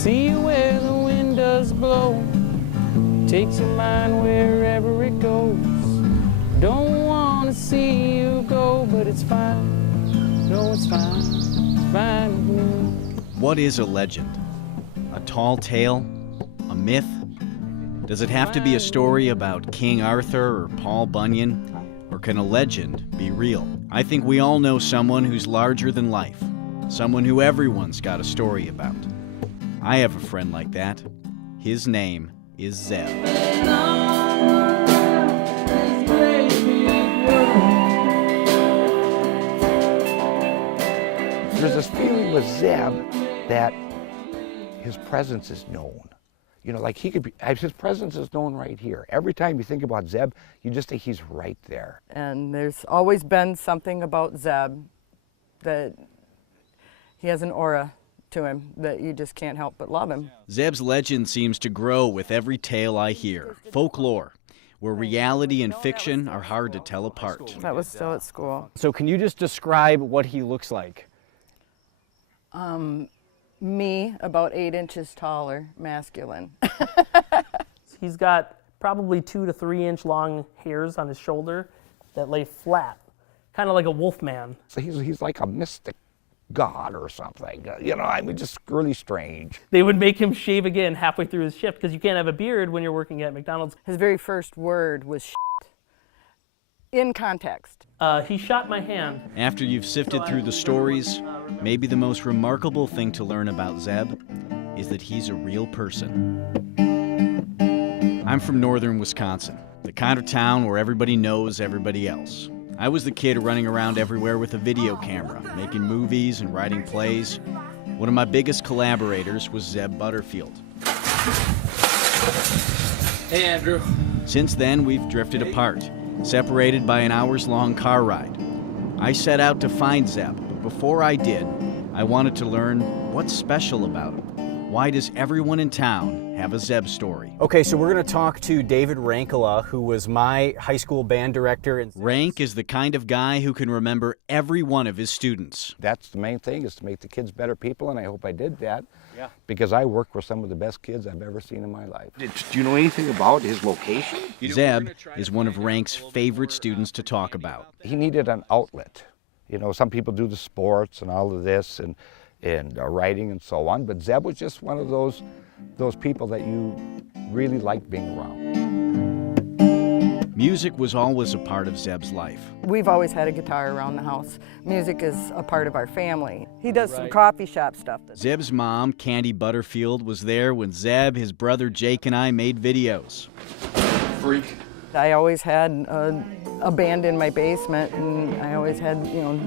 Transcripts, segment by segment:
See you where the wind does blow, takes your mind wherever it goes. Don't want to see you go, but it's fine. No, it's fine. It's fine with me. What is a legend? A tall tale? A myth? Does it have to be a story about King Arthur or Paul Bunyan? Or can a legend be real? I think we all know someone who's larger than life. Someone who everyone's got a story about. I have a friend like that. His name is Zeb. There's this feeling with Zeb that his presence is known. You know, like he could be, his presence is known right here. Every time you think about Zeb, you just think he's right there. And there's always been something about Zeb that he has an aura to him that you just can't help but love him. Zeb's legend seems to grow with every tale I hear. Folklore, where reality and fiction are hard to tell apart. That was still at school. So can you just describe what he looks like? Me, about 8 inches taller, masculine. He's got probably 2 to 3 inch long hairs on his shoulder that lay flat, kind of like a wolf man. So he's like a mystic god or something. You know, I mean, just really strange. They would make him shave again halfway through his shift because you can't have a beard when you're working at McDonald's. His very first word was shit. In context. He shot my hand. After you've sifted through the stories, maybe the most remarkable thing to learn about Zeb is that he's a real person. I'm from northern Wisconsin, the kind of town where everybody knows everybody else. I was the kid running around everywhere with a video camera, making movies and writing plays. One of my biggest collaborators was Zeb Butterfield. Hey, Andrew. Since then, we've drifted apart, separated by an hours-long car ride. I set out to find Zeb, but before I did, I wanted to learn what's special about him. Why does everyone in town have a Zeb story? Okay, so we're going to talk to David Rankila, who was my high school band director. Rank is the kind of guy who can remember every one of his students. That's the main thing, is to make the kids better people, and I hope I did that. Yeah. Because I work with some of the best kids I've ever seen in my life. Do you know anything about his location? Zeb is one of Rank's favorite students to talk about. He needed an outlet. You know, some people do the sports and all of this and writing and so on, but Zeb was just one of those people that you really liked being around. Music was always a part of Zeb's life. We've always had a guitar around the house. Music is a part of our family. He does some coffee shop stuff. Zeb's mom, Candy Butterfield, was there when Zeb, his brother Jake, and I made videos. Freak. I always had a band in my basement, and I always had, you know,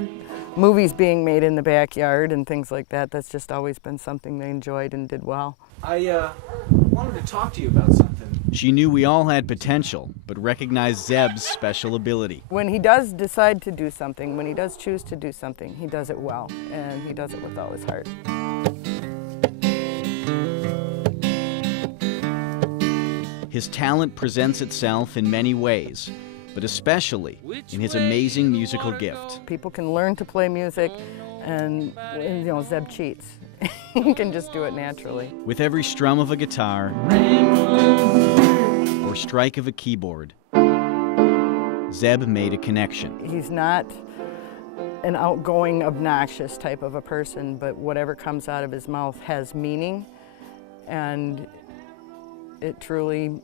movies being made in the backyard and things like that. That's just always been something they enjoyed and did well. I wanted to talk to you about something. She knew we all had potential, but recognized Zeb's special ability. When he does decide to do something, when he does choose to do something, he does it well, and he does it with all his heart. His talent presents itself in many ways, but especially in his amazing musical gift. People can learn to play music, and you know, Zeb cheats. He can just do it naturally. With every strum of a guitar or strike of a keyboard, Zeb made a connection. He's not an outgoing, obnoxious type of a person, but whatever comes out of his mouth has meaning, and it truly,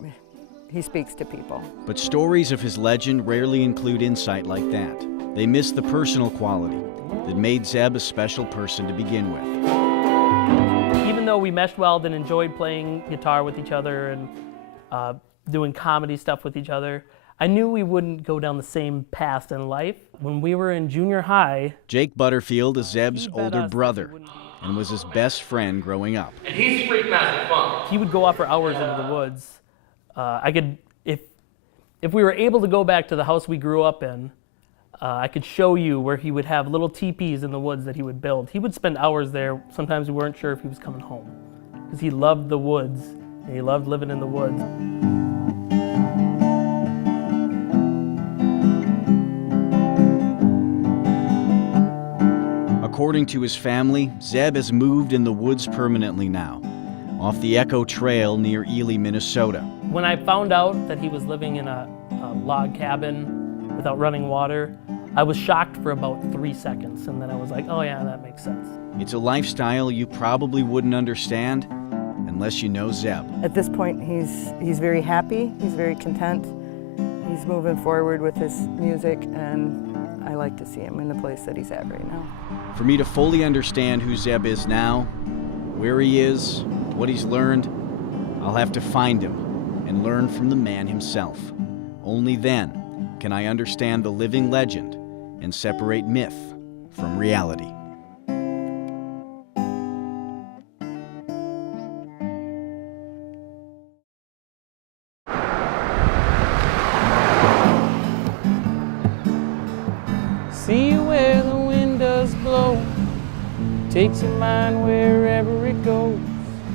he speaks to people. But stories of his legend rarely include insight like that. They miss the personal quality that made Zeb a special person to begin with. Even though we meshed well and enjoyed playing guitar with each other and doing comedy stuff with each other, I knew we wouldn't go down the same path in life. When we were in junior high, Jake Butterfield is Zeb's older brother and was his best friend growing up. And he's freakmaster fun. he would go off for hours into the woods. If we were able to go back to the house we grew up in, I could show you where he would have little teepees in the woods that he would build. He would spend hours there. Sometimes we weren't sure if he was coming home because he loved the woods and he loved living in the woods. According to his family, Zeb has moved in the woods permanently now. off the Echo Trail near Ely, Minnesota. When I found out that he was living in a log cabin without running water, I was shocked for about 3 seconds, and then I was like, oh yeah, that makes sense. It's a lifestyle you probably wouldn't understand unless you know Zeb. At this point, he's very happy, he's very content. He's moving forward with his music, and I like to see him in the place that he's at right now. For me to fully understand who Zeb is now, where he is, what he's learned, I'll have to find him and learn from the man himself. Only then can I understand the living legend and separate myth from reality. See where the wind does blow, takes your mind wherever it goes.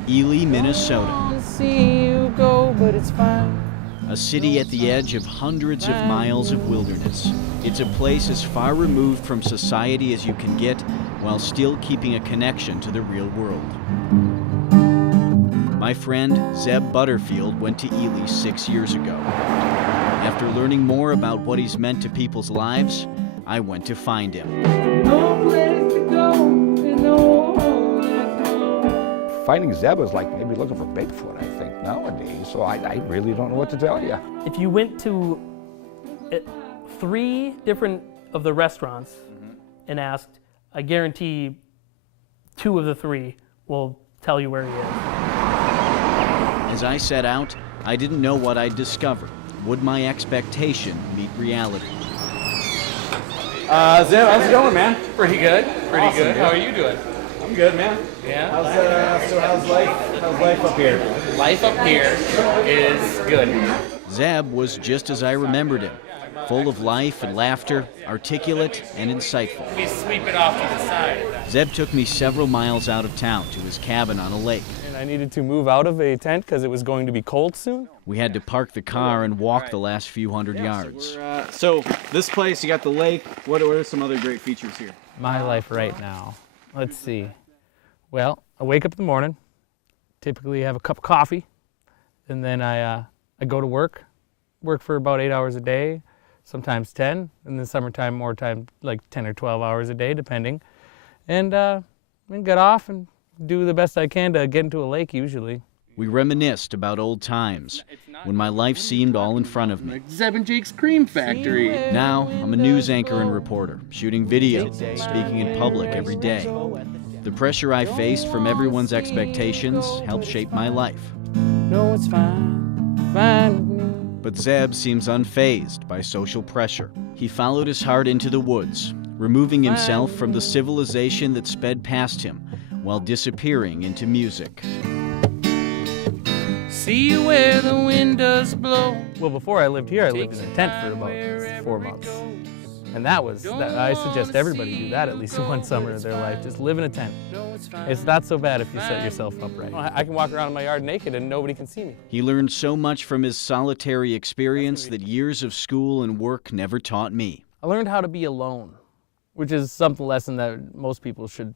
Ely, Minnesota. I wanna see you go, but it's fine. A city at the edge of hundreds of miles of wilderness. It's a place as far removed from society as you can get while still keeping a connection to the real world. My friend Zeb Butterfield went to Ely 6 years ago. After learning more about what he's meant to people's lives, I went to find him. No place to go and no home left home. Finding Zeb is like maybe looking for Bigfoot, I think, nowadays. So I really don't know what to tell you. If you went to 3 different of the restaurants and asked, I guarantee 2 of the 3 will tell you where he is. As I set out, I didn't know what I'd discover. Would my expectation meet reality? Zeb, how's it going, man? Pretty good, pretty Awesome, good. dude. How are you doing? I'm good, man. Yeah. How's life up here? Life up here is good. Zeb was just as I remembered him, full of life and laughter, articulate and insightful. We sweep it off to the side. Zeb took me several miles out of town to his cabin on a lake. And I needed to move out of a tent because it was going to be cold soon. We had to park the car and walk the last few hundred yards. So this place, you got the lake. What are some other great features here? My life right now. Let's see. Well, I wake up in the morning, typically have a cup of coffee, and then I go to work for about 8 hours a day, sometimes 10, and in summertime more time, like 10 or 12 hours a day, depending. And then get off and do the best I can to get into a lake usually. We reminisced about old times, when my life seemed all in front of me. Zeb and Jake's Cream Factory. Now, I'm a news anchor and reporter, shooting videos and speaking in public every day. The pressure I faced from everyone's expectations helped shape my life. No, it's fine, fine with me. But Zeb seems unfazed by social pressure. He followed his heart into the woods, removing himself from the civilization that sped past him while disappearing into music. See where the wind does blow. Well, before I lived here, I lived in a tent for about 4 months. And I suggest everybody do that at least one summer of their life. Just live in a tent. It's not so bad if you set yourself up right. I can walk around in my yard naked and nobody can see me. He learned so much from his solitary experience that years of school and work never taught me. I learned how to be alone, which is some lesson that most people should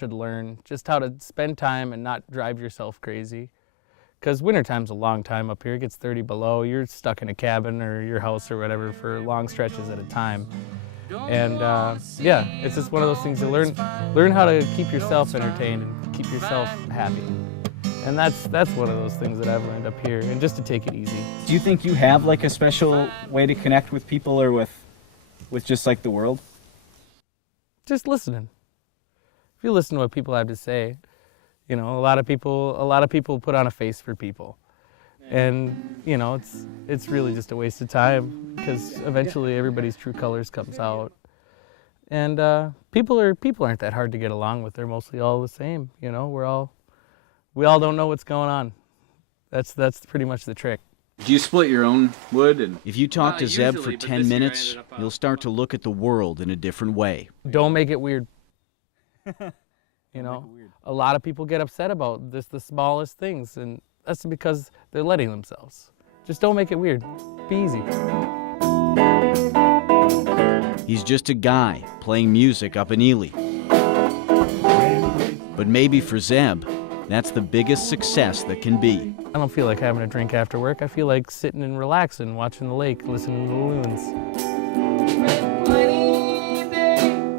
learn. Just how to spend time and not drive yourself crazy. Because wintertime's a long time up here. It gets 30 below. You're stuck in a cabin or your house or whatever for long stretches at a time. And yeah, it's just one of those things to learn how to keep yourself entertained and keep yourself happy. And that's one of those things that I've learned up here, and just to take it easy. Do you think you have like a special way to connect with people or with just like the world? Just listening. If you listen to what people have to say, you know, a lot of people put on a face for people. And, you know, it's really just a waste of time because eventually everybody's true colors comes out. And people aren't that hard to get along with. They're mostly all the same, you know. We all don't know what's going on. That's pretty much the trick. Do you split your own wood? And If you talk to Zeb for 10 minutes, you'll start to look at the world in a different way. Don't make it weird. You know, a lot of people get upset about the smallest things, and that's because they're letting themselves. Just don't make it weird. Be easy. He's just a guy playing music up in Ely. But maybe for Zeb, That's the biggest success that can be. I don't feel like having a drink after work. I feel like sitting and relaxing, watching the lake, listening to the loons.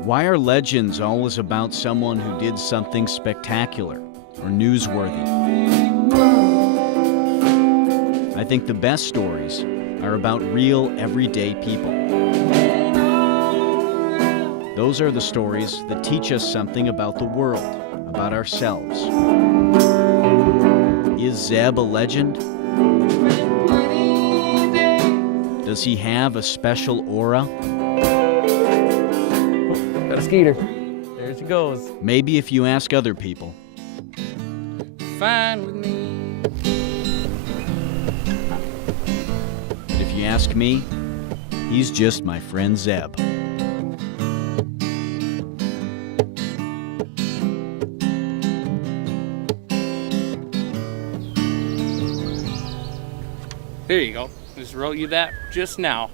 Why are legends always about someone who did something spectacular or newsworthy? I think the best stories are about real, everyday people. Those are the stories that teach us something about the world, about ourselves. Is Zeb a legend? Does he have a special aura? Got a skeeter. There she goes. Maybe if you ask other people. Fine with me. But if you ask me, he's just my friend Zeb. There you go. Just wrote you that just now.